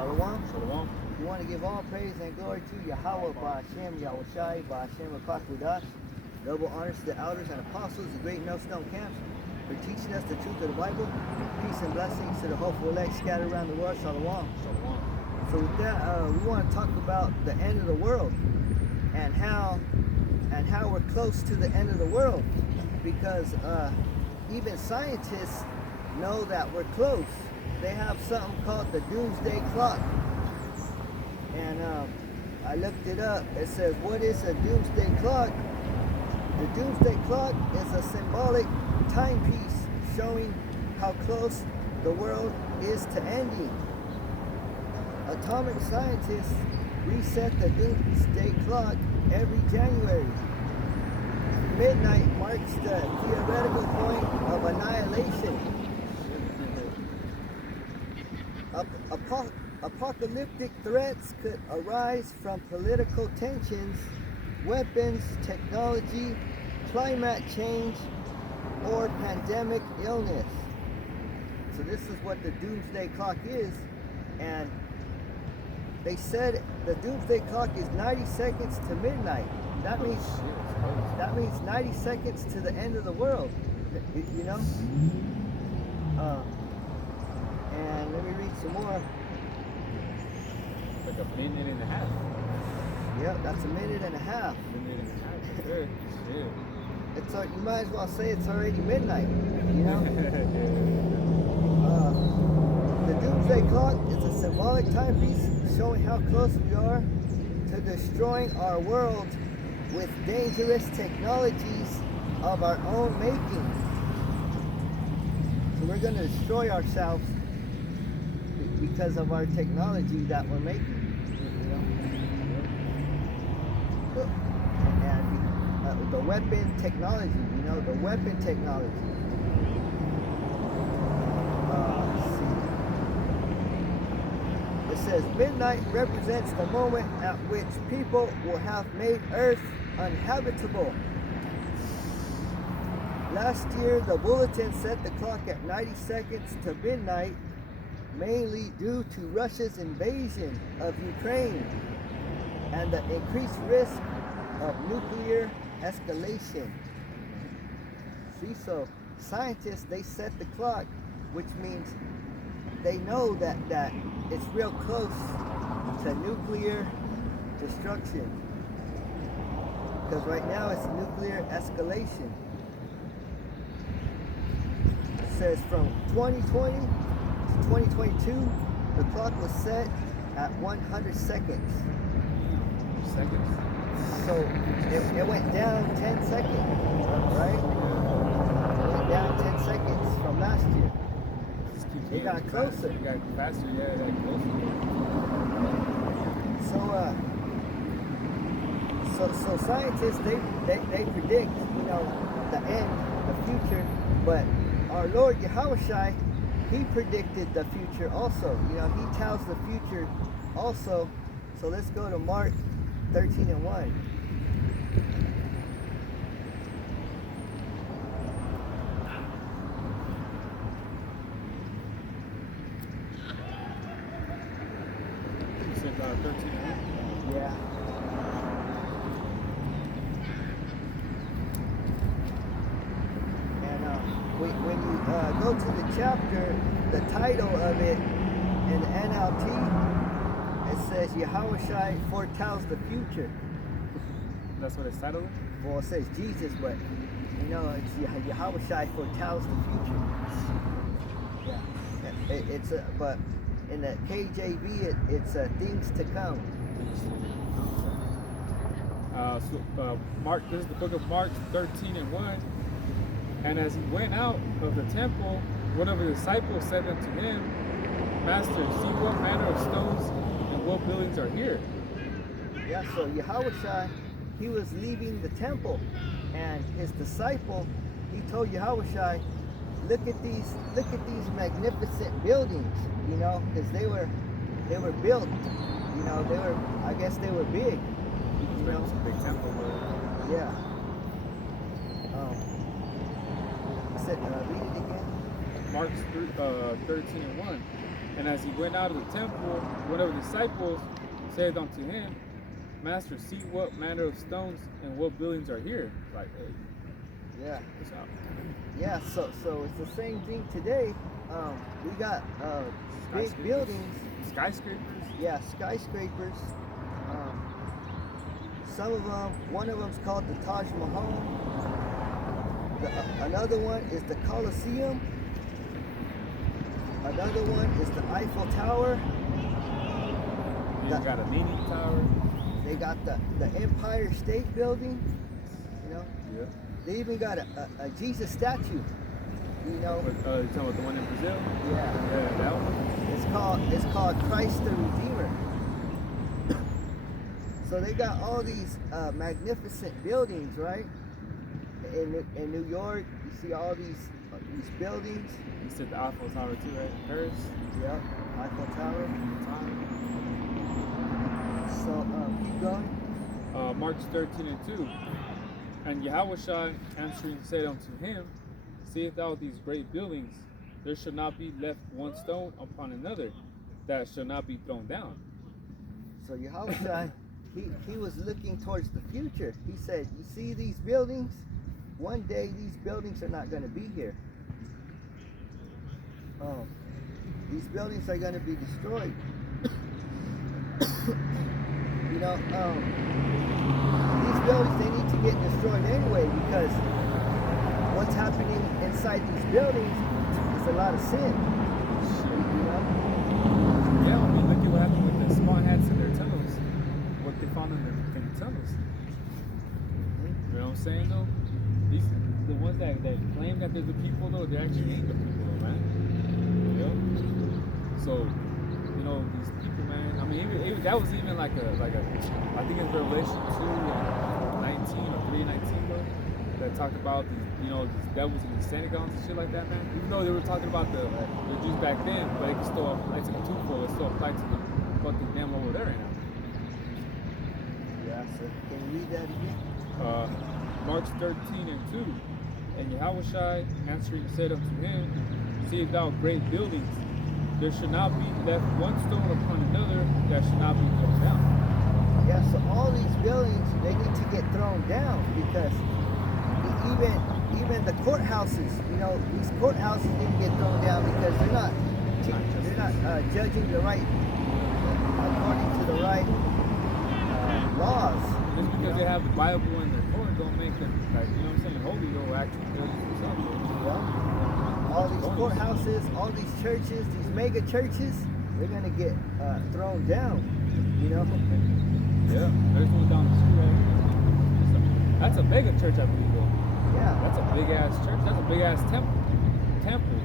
Shalom. Shalom. We want to give all praise and glory to Yahweh, Ba'ashem, Yahushai, Ba'ashem, Akakudash. Double honors to the elders and apostles, the great millstone camps, for teaching us the truth of the Bible. Peace and blessings to the hopeful elect scattered around the world. Shalom. Shalom. So with that, we want to talk about the end of the world and how we're close to the end of the world, because even scientists know that we're close. They have something called the doomsday clock, and I looked it up. It says, what is a doomsday clock? The doomsday clock is a symbolic timepiece showing how close the world is to ending. Atomic scientists reset the doomsday clock every January. Midnight marks the theoretical point of annihilation. Apocalyptic threats could arise from political tensions, weapons, technology, climate change, or pandemic illness. So this is what the doomsday clock is, and they said the doomsday clock is 90 seconds to midnight. That means 90 seconds to the end of the world, you know? And let me read some more. Like a minute and a half. Yep, that's a minute and a half. Minute and a half. Good. Shit. It's you might as well say it's already midnight, you know? The doomsday clock is a symbolic timepiece showing how close we are to destroying our world with dangerous technologies of our own making. So we're going to destroy ourselves because of our technology that we're making, you know? And the weapon technology, you know, the weapon technology. Let's see. It says midnight represents the moment at which people will have made Earth uninhabitable. Last year, the bulletin set the clock at 90 seconds to midnight, mainly due to Russia's invasion of Ukraine and the increased risk of nuclear escalation. See, so scientists, they set the clock, which means they know that it's real close to nuclear destruction. Because right now it's nuclear escalation. It says from 2020 to 2022, the clock was set at 100 seconds. Seconds? So it went down 10 seconds, right? It went down 10 seconds from last year. It got closer. It got faster, yeah, it got closer. So scientists, they predict, you know, the end, the future, but our Lord Yahushai, he predicted the future also. You know, he tells the future also. So let's go to Mark 13:1. You said 13:1? Yeah. And when you go to the chapter, the title of it in the NLT, it says Yahushai foretells the future. That's what it's titled? Well, it says Jesus, but you know, it's Yahushai foretells the future. Yeah. But in the KJV, it's things to come. Mark, this is the book of Mark 13:1. And as he went out of the temple, one of his disciples said unto him, Master, see what manner of stones and what buildings are here? Yeah, so Yahushai, he was leaving the temple, and his disciple, he told Yahushai, look at these magnificent buildings, you know, because they were built, you know, I guess they were big. You know? It's a big temple. Yeah. Read it again. Mark 13 and 1. And as he went out of the temple, one of the disciples said unto him, Master, see what manner of stones and what buildings are here. Like, hey, Yeah. what's up? Yeah, so it's the same thing today. We got big Skyscrapers. buildings. Skyscrapers. Yeah, skyscrapers. Some of them, one of them's called the Taj Mahal. Another one is the Colosseum. Another one is the Eiffel Tower. You got a Leaning Tower. They got the Empire State Building. You know, Yeah. they even got a Jesus statue. You know, You talking about the one in Brazil? yeah. Yeah, that one. It's called Christ the Redeemer. So they got all these magnificent buildings, right? In New York, you see all these buildings. You said the Eiffel Tower too, right? In Paris. Yep, Eiffel Tower. Time. So keep going. Mark 13 and 2. And Yahushua answering said unto him, seest thou these great buildings? There shall not be left one stone upon another that shall not be thrown down. So Yahushua, he was looking towards the future. He said, you see these buildings? One day these buildings are not going to be here. These buildings are going to be destroyed. You know, these buildings, they need to get destroyed anyway, because what's happening inside these buildings is a lot of sin. You know? Yeah, I mean, look at what happened with the small hats in their tunnels. What they found in the tunnels. You know what I'm saying, though? These, the ones that claim that they're the people, though, they actually ain't the people, though, man. You know? So, you know, these people, man. I mean, even that was even like a. I think it's Revelation 2 and 19 or 3:19, bro. That talked about these, you know, these devils in the synagogues and shit like that, man. Even though they were talking about the Jews back then, but it can still apply to the twofold. It still applies to the fucking them over there right now. Yeah, so can you read that again? Mark 13 and 2. And Yahushua answering said unto him, seest thou great buildings? There should not be left one stone upon another that should not be thrown down. Yeah, so all these buildings, they need to get thrown down, because even the courthouses, you know, these courthouses need to get thrown down, because they're not judging the right, according to the right laws. Just because they have the Bible in their court don't make them, like, you know what I'm saying, holy, or actually judges themselves. Yeah. All these courthouses, all these churches, these mega churches, they're gonna get thrown down. You know. Yeah, there's one down the street. Right? That's a mega church, I believe, though. Yeah. That's a big ass church. That's a big ass temple.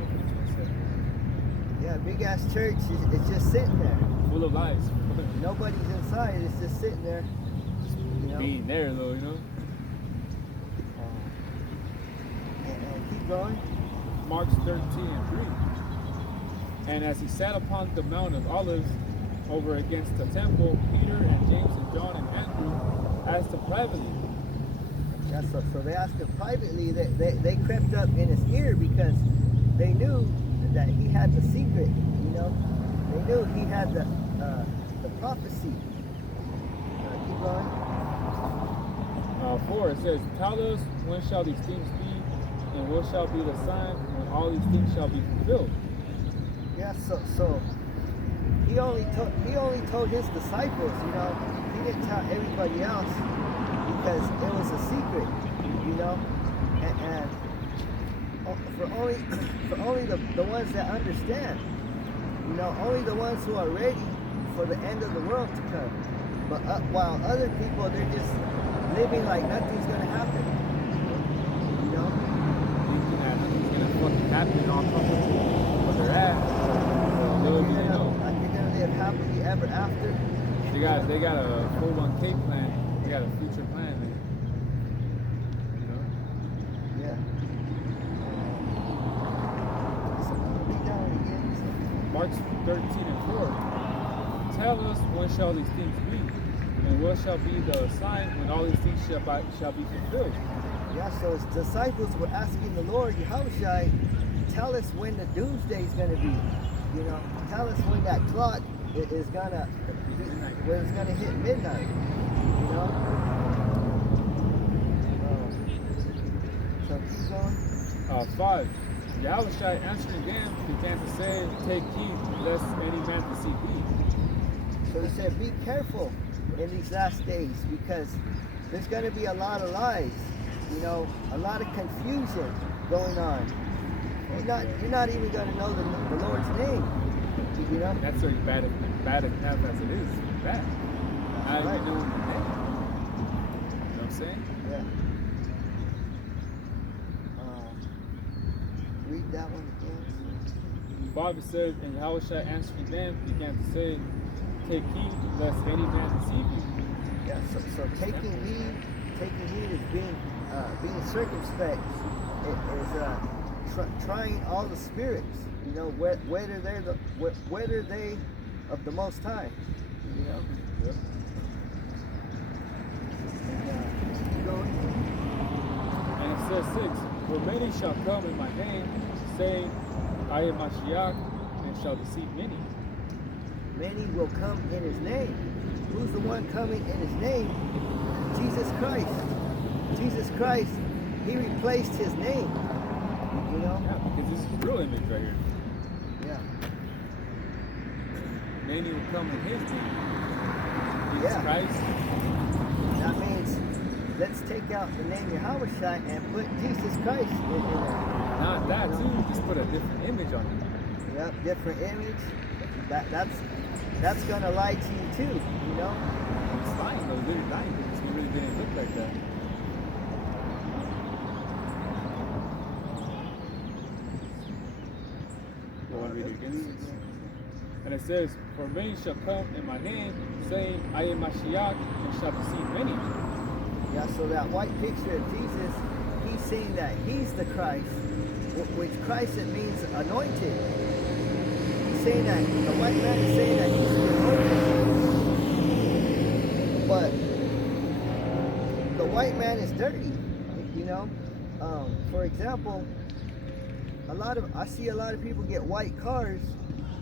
Yeah, big ass church. It's just sitting there. Full of lies. Nobody's inside. It's just sitting there. You know. Being there, though, you know. And keep going. Mark 13 and 3. And as he sat upon the Mount of Olives over against the temple, Peter and James and John and Andrew asked him privately. Yeah, so they asked him privately. They crept up in his ear, because they knew that he had the secret. You know, they knew he had the prophecy. Keep going. 4, it says, tell us, when shall these things be, and what shall be the sign when all these things shall be fulfilled? Yeah, so he only told his disciples. You know, he didn't tell everybody else, because it was a secret. You know, and for only the ones that understand. You know, only the ones who are ready for the end of the world to come. But while other people, they're just living like nothing's gonna happen. You know. Thinking that nothing's gonna fucking happen and all comfortable where they're at. Little do they know. They're gonna live happily ever after. They got a 401k plan. They got a future plan, man. You know? Yeah. So read that one again. Mark 13 and 4. Tell us, when shall these things be? And what shall be the sign when all these things shall be fulfilled? Yeah, so his disciples were asking the Lord, Yahushua, tell us when the doomsday is going to be. You know, tell us when that clock is going to, when it's going to hit midnight. You know? So keep going. 5. Yahushua answering them began to say, take heed, lest any man deceive thee. So he said, be careful in these last days, because there's going to be a lot of lies, you know, a lot of confusion going on. You're not even going to know the Lord's name, you know. That's already bad enough as it is. Bad. I don't even know the name. You know what I'm saying? Yeah. Read that one again. Bible says, and Yahushua answering them began to say, take heed lest any man deceive you. Yeah, so taking heed is being circumspect. It is trying all the spirits, you know, whether they of the Most High, you know. Yep. And it says 6, for many shall come in my name, saying, I am Mashiach, and shall deceive many. Many will come in his name. Who's the one coming in his name? Jesus Christ. Jesus Christ, he replaced his name. You know? Yeah, because this is real image right here. Yeah. Many will come in his name. Jesus Christ. That means let's take out the name Yahushua and put Jesus Christ in there. Not that too, just put a different image on it. Yep, different image. That's gonna lie to you too, you know? It's lying though, really lying, because he really didn't look like that. You want to read it again? And it says, for many shall come in my name, saying, I am Mashiach, and shall deceive many. Yeah, so that white picture of Jesus, he's saying that he's the Christ, which Christ, it means anointed. He's saying that, the white man is saying that he's the anointed. But the white man is dirty, you know? For example, I see a lot of people get white cars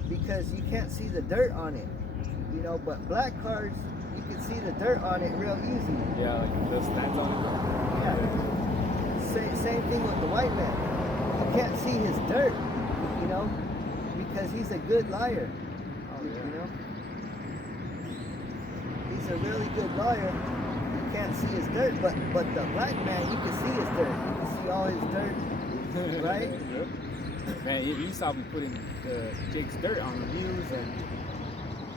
because you can't see the dirt on it, you know, but black cars, you can see the dirt on it real easy. Yeah, like the stands on it. Yeah. Same thing with the white man. You can't see his dirt, you know, because he's a good liar. Oh, yeah. You know? He's a really good liar. You can't see his dirt, but the black man, you can see his dirt. You can see all his dirt, right? Yep. Man, you saw me putting Jake's dirt on the news, and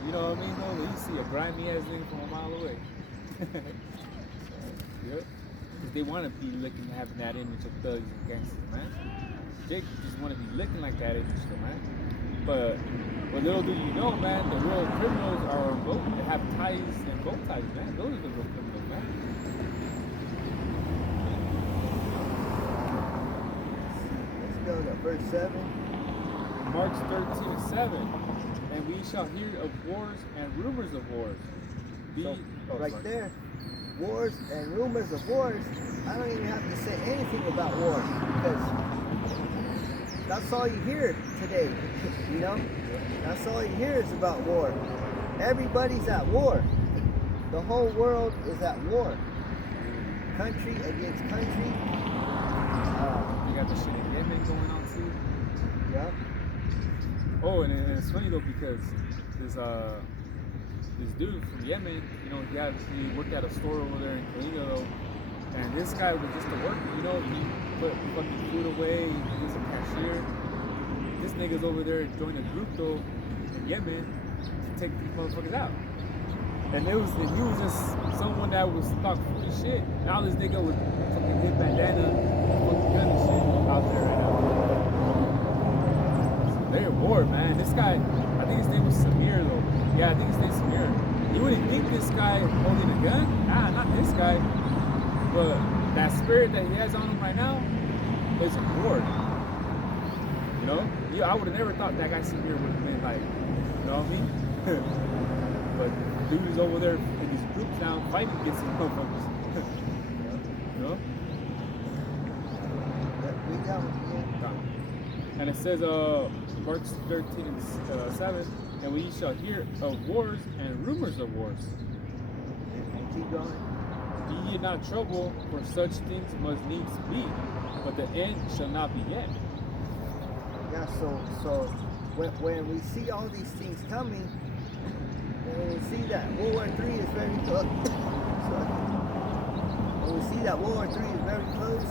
you know what I mean, though? You see a grimy ass nigga from a mile away. Yep. Because they want to be looking, having that image of thugs and gangsters, man. Jake just want to be looking like that image, though, man. But little do you know, man, the real criminals are both, they have ties and both ties, man. Those are the real criminals, man. Let's go to verse 7. Mark 13:7. And we shall hear of wars and rumors of wars. There, wars and rumors of wars, I don't even have to say anything about war, because that's all you hear today, you know? That's all you hear is about war. Everybody's at war. The whole world is at war. Country against country. You got the shit in Yemen going on too. Yep. Oh, and it's funny though, because this dude from Yemen, you know, he worked at a store over there in Kalina though, and this guy was just a worker, you know, he put fucking food away, he was a cashier. This nigga's over there joining a group though in Yemen to take these motherfuckers out. And he was just someone that was talking fucking shit. Now this nigga with fucking hip bandana, fucking gun and shit out there right now. So they're at war, man. This guy, I think his name was Samir though. Yeah, I think his name's Samir. You wouldn't think this guy holding a gun? Nah, not this guy. But that spirit that he has on him right now is a war. You know? Yeah, I would have never thought that guy Samir would have been like, you know what I mean? But dude is over there in these groups now fighting against these motherfuckers. You know? We got one. And it says, Mark 13 and 7, and we shall hear of wars and rumors of wars. And keep going. Be ye not troubled, for such things must needs be, but the end shall not be yet. Yeah, so when we see all these things coming, when we see that World War III is very close, when we see that World War III is very close,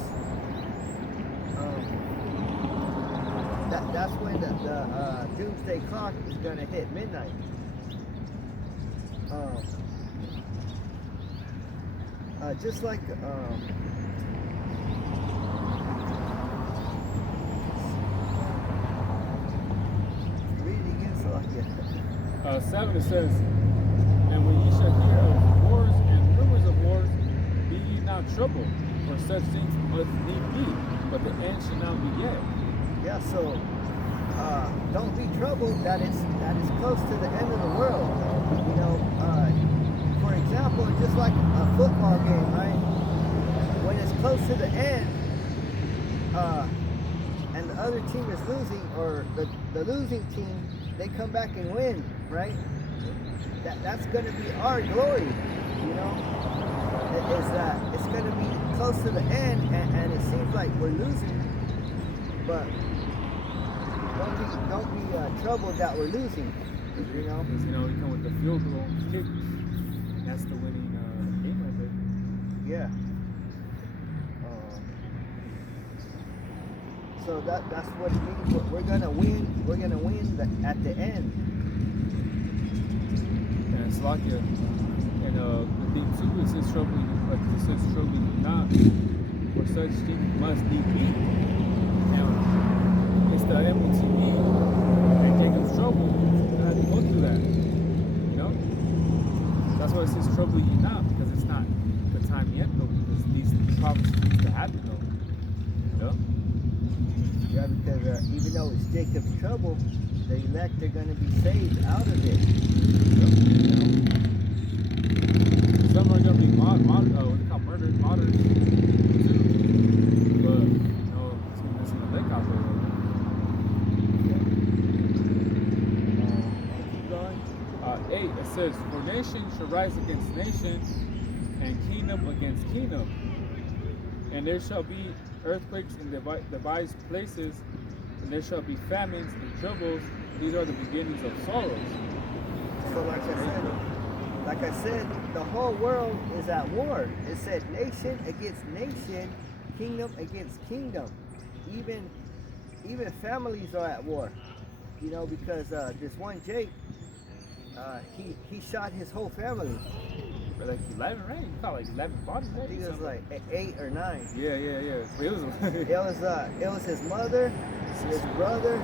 that's when the doomsday clock is going to hit midnight. Just like read it again, so I can. 7 it says, and when ye shall hear of wars and rumors of wars, be ye not troubled, for such things must need be, but the end shall not be yet. Yeah, so don't be troubled that it's close to the end of the world. You know, for example, just like a football game, right? When it's close to the end, and the other team is losing, or the losing team, they come back and win, right? That's going to be our glory, you know? Is that it's going to be close to the end, and it seems like we're losing, but don't be troubled that we're losing, you know? Because, you know, you come with the field goal kick, that's the winning game right there. Yeah. So that's what it means. We're gonna win. We're gonna win at the end. And it's like and the thing too is this trouble, like it says, trouble you not, for such things must need be. Now it's the MOTE and Jacob's trouble. I had to go through that. You know? That's why it says trouble you not, because it's not the time yet though, because these prophecies need to happen though. You know? Yeah, because even though it's Jacob's trouble, the elect are going to be saved out of it. You know? Some are going to be murdered, martyrs, too. But, you know, it's going to lake out there. Yeah. Keep going. 8, it says, for nation shall rise against nation, and kingdom against kingdom. And there shall be earthquakes in devised places, and there shall be famines and troubles. These are the beginnings of sorrows. So like I said, the whole world is at war. It said nation against nation, kingdom against kingdom. Even families are at war. You know, because this one Jake, he shot his whole family. For like 11, right? You caught like 11 bodies, right? I think it was like 8 or 9. Yeah. It was his mother, his brother,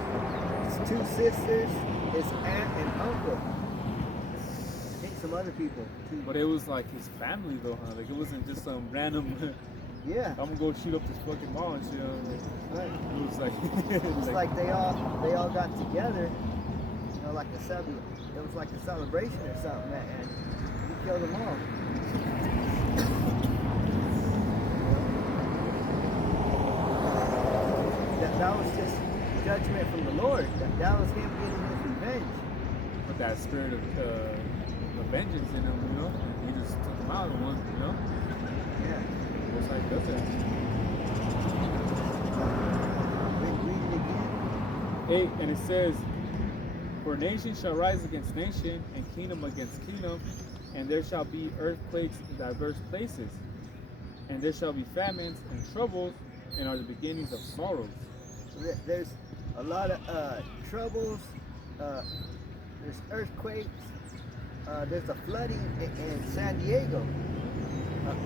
his 2 sisters, his aunt and uncle. I think some other people too. But it was like his family though, huh? Like it wasn't just some random. Yeah. I'm gonna go shoot up this fucking mall and shit. Right. It was like. It's like they all got together. You know, like it was like a celebration or something, and he killed them all. That was just judgment from the Lord. That was him getting his revenge. With that spirit of vengeance in him, you know? And he just took him out in one, you know? Yeah. Most like does that. Read it again. 8, and it says, for nation shall rise against nation, and kingdom against kingdom, and there shall be earthquakes in diverse places, and there shall be famines and troubles, and are the beginnings of sorrows. There's a lot of troubles. There's earthquakes. There's a flooding in San Diego.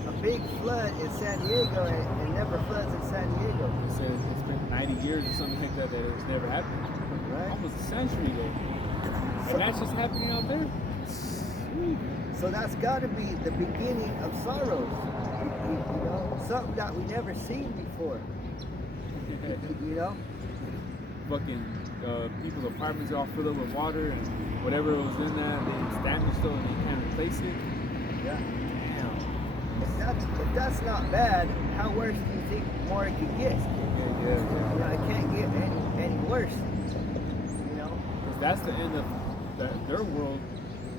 A big flood in San Diego, and it never floods in San Diego. It says it's been 90 years or something like that it's never happened. Right. Almost a century though. And that's just happening out there? So that's got to be the beginning of sorrows. You know, something that we never seen before. You know? Fucking people's apartments are all filled up with water, and whatever was in that, it's damaged though, and they can't replace it. Yeah. Damn. If that's not bad, how worse do you think more it could get? Yeah. You know, it can't get any any worse. You know? Because that's the end of their world.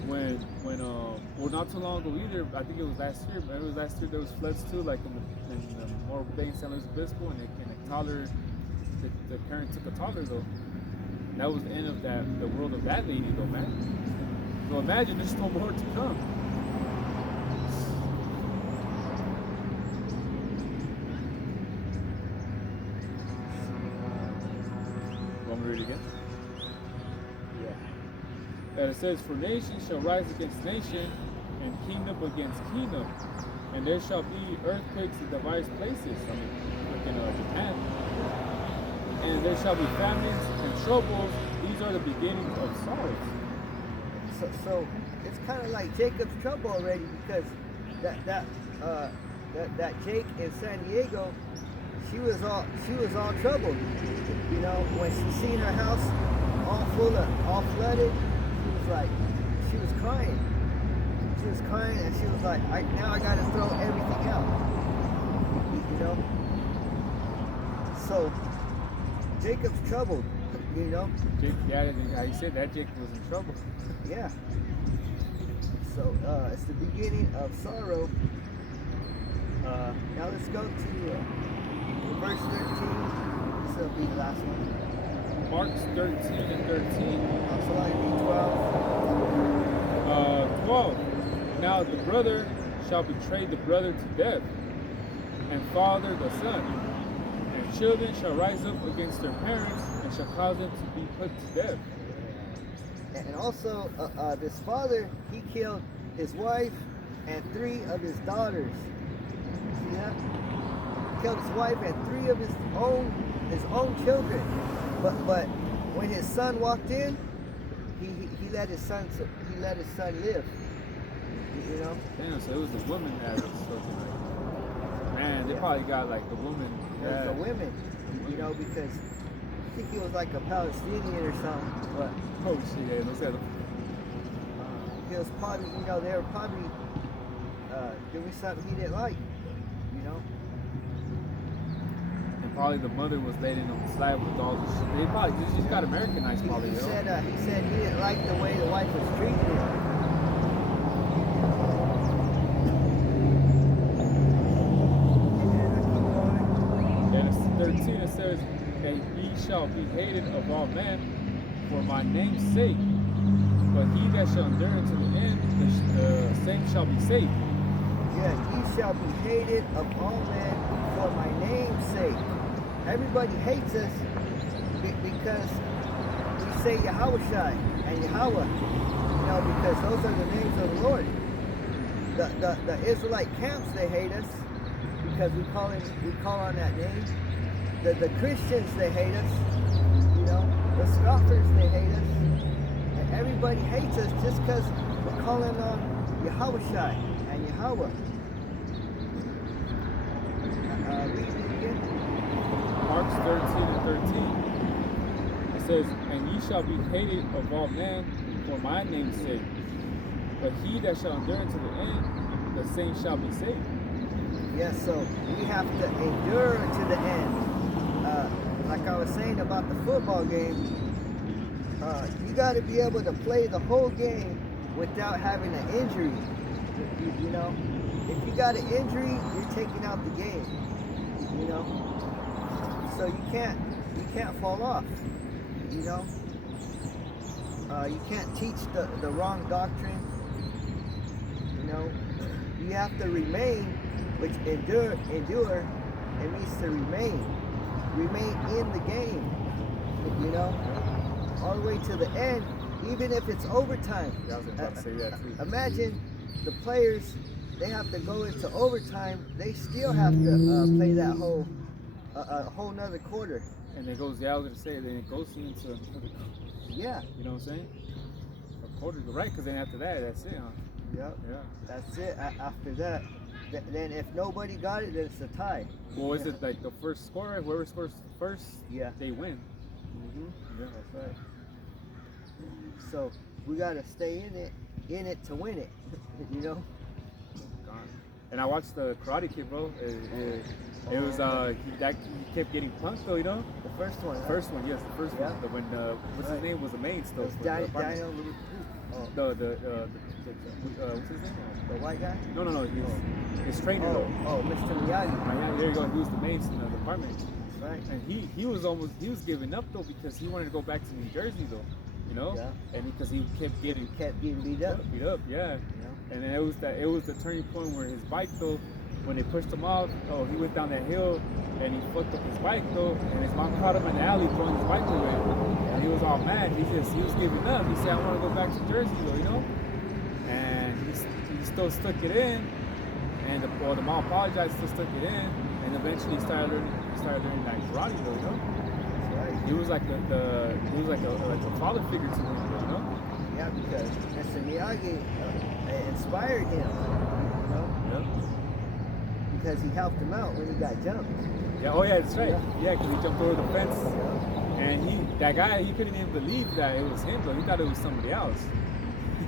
When well, not too long ago either. I think it was last year. Maybe it was last year. There was floods too, like in the Morro Bay, San Luis Obispo, and the taller, the current took a taller though. And that was the end of the world of that lady though, man. So imagine there's still more to come. Want me to read it again? That it says, for nation shall rise against nation, and kingdom against kingdom, and there shall be earthquakes in diverse places. I mean, like in Japan. And there shall be famines and troubles. These are the beginnings of sorrows. So it's kind of like Jacob's trouble already, because that Jake in San Diego, she was all troubled. You know, when she seen her house all flooded. She was crying. She was crying, and she was like, now I gotta throw everything out. You know? So, Jacob's troubled, you know? Yeah, how you said that, Jacob was in trouble. Yeah. So, it's the beginning of sorrow. Now let's go to verse 13. This will be the last one. Mark 13 and 13. So like 12. Now the brother shall betray the brother to death, and father the son. And children shall rise up against their parents, and shall cause them to be put to death. And also, this father, he killed his wife and 3 of his daughters. See that? He killed his wife and 3 of his own children. But when his son walked in, he let his son live. You know? Damn, so it was the woman that was something like, man, they probably got like the woman. It was the women, you know, because I think he was like a Palestinian or something. But oh shit, yeah, those guys. He was probably, you know, they were probably doing something he didn't like, you know. And probably the mother was letting them slide with all this shit. They probably just got Americanized, probably. He said he didn't like the way the wife was treating him. Genesis 13 it says, and ye shall be hated of all men for my name's sake, but he that shall endure unto the end, the same shall be saved. Yeah, ye shall be hated of all men for my name's sake. Everybody hates us because we say Yahushai and Yahweh, you know, because those are the names of the Lord. The Israelite camps, they hate us because we call on that name. The Christians, they hate us, you know. The scoffers, they hate us. And everybody hates us just because we're calling on Yahushai and Yahweh. Read it again. Mark 13 and 13. It says, and ye shall be hated of all men for my name's sake, but he that shall endure unto the end, the same shall be saved. Yes, so we have to endure to the end. Like I was saying about the football game, you got to be able to play the whole game without having an injury. You know, if you got an injury, you're taking out the game. You know, so you can't fall off. You know, you can't teach the wrong doctrine. You know, you have to remain, which endure. It means to remain in the game. You know, all the way to the end, even if it's overtime. Yeah, I was about to say that too. Imagine the players, they have to go into overtime. They still have to play that whole nother quarter. And it goes, yeah, I was gonna say, then it goes into another. Yeah. You know what I'm saying? A quarter, right? Because then after that, that's it, huh? Yep. Yeah. That's it. After that, then if nobody got it, then it's a tie. Well, is it like the first scorer? Whoever scores first, yeah, they win. Yeah, that's right. So we gotta stay in it to win it. You know. God. And I watched the Karate Kid, bro. It was he kept getting punked though, you know. The first one. Huh? First one, yes, the first Yeah. one. The when what's his name was the main still. It was for the apartment. Daniel. Oh, What's his name? the white guy. No. His trainer. Oh, Mr. Miyagi. Yeah, there you go. He was the main in the department. That's right. And he was giving up though because he wanted to go back to New Jersey though, you know. Yeah. And because he kept getting beat up. Yeah. Yeah. And then it was the turning point where his bike though, when they pushed him off, he went down that hill and he fucked up his bike though, and his mom caught him in the alley throwing his bike away, and he was all mad. He was giving up. He said, I want to go back to Jersey though, you know. And he still stuck it in, and the mom apologized, still stuck it in, and eventually he started learning like karate though, you know. That's right. He was like he was like a father figure to him, you know. Yeah, because Mr. Miyagi inspired him, you know. Yeah. Because he helped him out when he got jumped. Yeah. Oh yeah, that's right. Yeah. Yeah, because he jumped over the fence, Yeah. and that guy couldn't even believe that it was him though. He thought it was somebody else.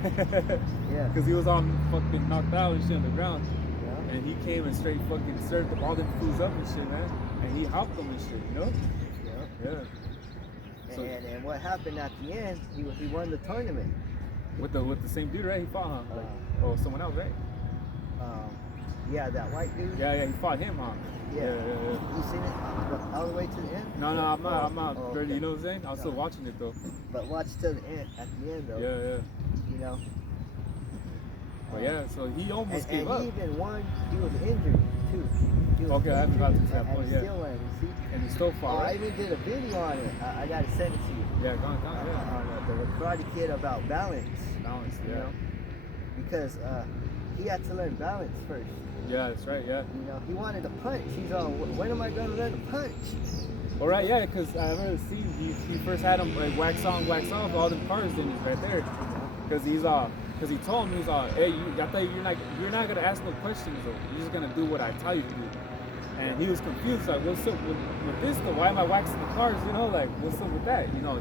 Yeah. Because he was all fucking knocked out and shit on the ground. Yeah. And he came and straight fucking served all them fools up and shit, man. And he helped them and shit, you know? Yeah. Yeah. So And what happened at the end? He won the tournament. with the same dude, right? He fought, huh? Someone else, right? Yeah, that white dude. Yeah, he fought him, huh? Yeah. Yeah. You seen it all the way to the end? No, I'm not Oh, ready. okay. You know what I'm saying? I'm still watching it though. But watch till the end. At the end, though. Yeah. You know. But yeah, so he almost gave and up. he even won. He was injured too. He was Okay, I haven't got to that and point he yet. still won. You see? And he still Oh, fought. I Right? even did a video on it. I gotta send it to you. Yeah, go on, yeah. On the Karate Kid about balance. Balance, You yeah. know, because he had to learn balance first. Yeah, that's right, yeah. You know, he wanted to punch. He's all, when am I gonna learn to punch? All right, yeah, because I remember seeing he first had him like wax on, wax off, all them cars in his right there. Because he told him, he was hey, I thought you're not gonna ask no questions though. You're just gonna do what I tell you to do. And he was confused, like, what's up with this though? Why am I waxing the cars? You know, like, what's up with that? You know,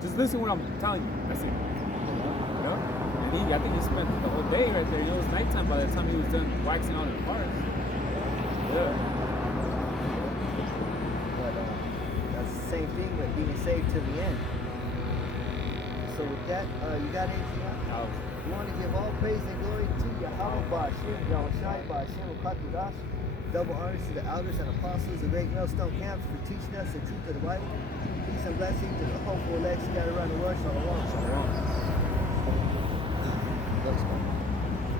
just listen what I'm telling you. That's it. You know? And I think he spent the whole day right there. You know, it was nighttime by the time he was done waxing all the cars. Yeah. But that's the same thing with being saved to the end. So with that, you got anything else? You want to give all praise and glory to Yahweh Ba'ashim, Yahushai Ba'ashim, Ukatudash. Double honors to the elders and apostles of Great Millstone Camps for teaching us the truth of the Bible. Peace and blessings to the hopeful elect scattered around the world. Shalom. Shalom. Let's go.